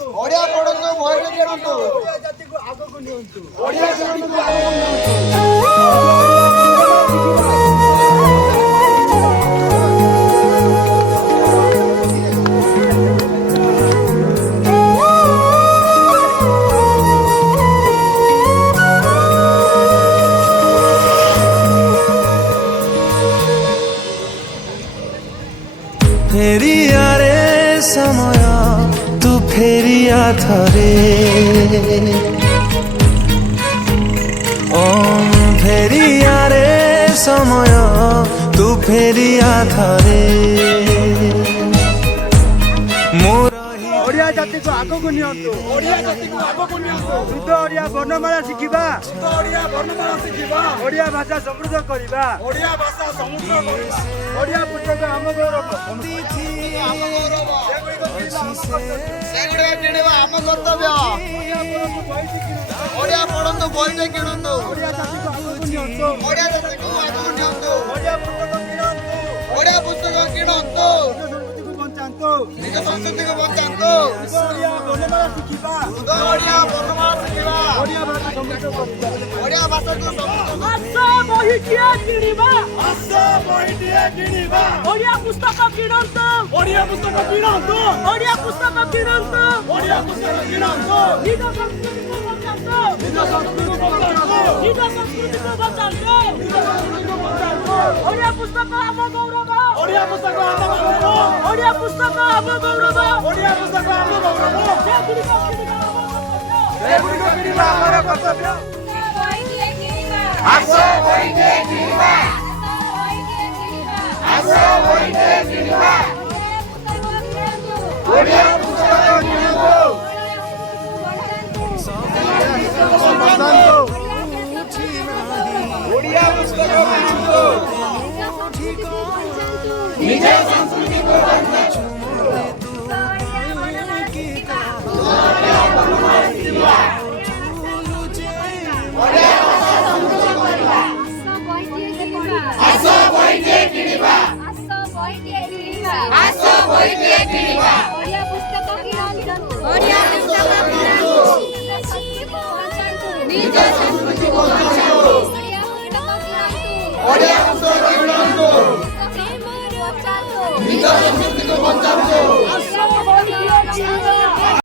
ओडिया पढ़ंतु भयरे किणंतु ओडिया जाति को आगो को नियंतु ओडिया जाति को आगो नियंतु फेरिया रे समय तू फेरिया थरे फेरिया रे समय तू फेरिया थरे मोर ओडिया जाति को आगो को नियंतु ओडिया जाति को आगो को नियंतु शुद्ध ओडिया वर्णमाला शिखिबा शुद्ध ओडिया वर्णमाला शिखिबा ओडिया भाषा समृद्ध करिबा ओडिया भाषा समुद्र करिबा ओडिया पुस्तक आम गौरव सेगुडा किणवा आम कर्तव्य ओडिया पढ़ंतु भयरे किणंतु ओडिया जाति को आगो को नियंतु ओडिया जाति को आगो को नियंतु ओडिया पुस्तक किणंतु ओडिया पुस्तक किणंतु संस्कृति को बंचांतु निज संस्कृति को बंचांतु ओडिया वर्णमाला शिखिबा शुद्ध ओडिया वर्णमाला शिखिबा ओडिया भाषा समृद्ध करिबा ओडिया भाषा को समृद्ध आस बहिटिए किणिबा आस बहिटिए किणिबा ओडिया पुस्तक किणंतु ओडिया पुस्तक किणंतु ओडिया पुस्तक किणंतु ओडिया पुस्तक किणंतु निज संस्कृति को बचांतु निज संस्कृति को बंचांतु निज संस्कृति को बचांतु निज संस्कृति को बंचांतु ओडिया पुस्तक आम गौरव ओडिया पुस्तक आम गौरव ओडिया पुस्तक आम गौरव ओडिया पुस्तक आम गौरव सेगुड़िक सेगुड़िक किणिबा किणिबा हमर कर्तव्य आस बहिटिए किणिबा आस बहिटिए किणिबा ओडिया पुस्तक किणंतु ओडिया पुस्तक किणंतु निज संस्कृति को बंचांतु आस बहिटिए किणिबा आस बहिटिए किणिबा ओडिया पुस्तक किणंतु ओडिया पुस्तक किणंतु निज संस्कृति को बंचांतु ओडिया पुस्तक किणंतु निज संस्कृति को बंचांतु आस बहिटिए किणिबा